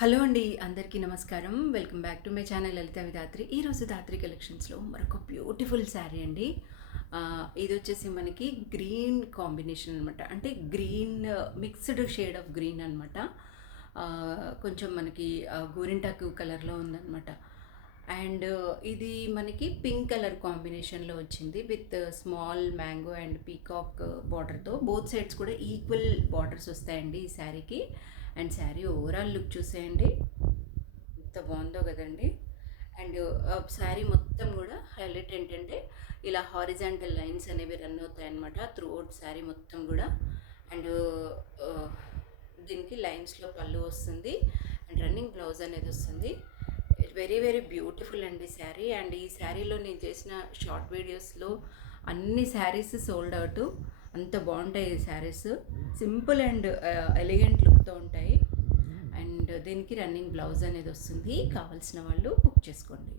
Hello అండి, అందరికీ నమస్కారం. Welcome back to my channel Lalitha Vidhatri. ఈరోజు ధాత్రి కలెక్షన్స్లో మరొక బ్యూటిఫుల్ శారీ అండి. ఇది వచ్చేసి మనకి గ్రీన్ కాంబినేషన్ అనమాట. అంటే green mixed shade of green అనమాట. కొంచెం మనకి గోరింటాకు కలర్లో ఉందన్నమాట. అండ్ ఇది మనకి పింక్ కలర్ కాంబినేషన్లో వచ్చింది with small mango and peacock బార్డర్తో. బోత్ సైడ్స్ కూడా ఈక్వల్ బార్డర్స్ వస్తాయండి ఈ శారీకి. అండ్ శారీ ఓవరాల్ లుక్ చూసేయండి, ఎంత బాగుందో కదండి. అండ్ శారీ మొత్తం కూడా హైలైట్ ఏంటంటే ఇలా హారిజాంటల్ లైన్స్ అనేవి రన్ అవుతాయి అన్నమాట త్రూ అవుట్ శారీ మొత్తం కూడా. అండ్ దీనికి లైన్స్లో పళ్ళు వస్తుంది అండ్ రన్నింగ్ బ్లౌజ్ అనేది వస్తుంది. వెరీ వెరీ బ్యూటిఫుల్ అండి శారీ. అండ్ ఈ శారీలో నేను చేసిన షార్ట్ వీడియోస్లో అన్ని శారీస్ సోల్డ్ అవుట్. అంత బాగుంటాయి ఈ శారీస్, సింపుల్ అండ్ ఎలిగెంట్ లుక్తో ఉంటాయి. అండ్ దీనికి రన్నింగ్ బ్లౌజ్ అనేది వస్తుంది. కావాల్సిన వాళ్ళు బుక్ చేసుకోండి.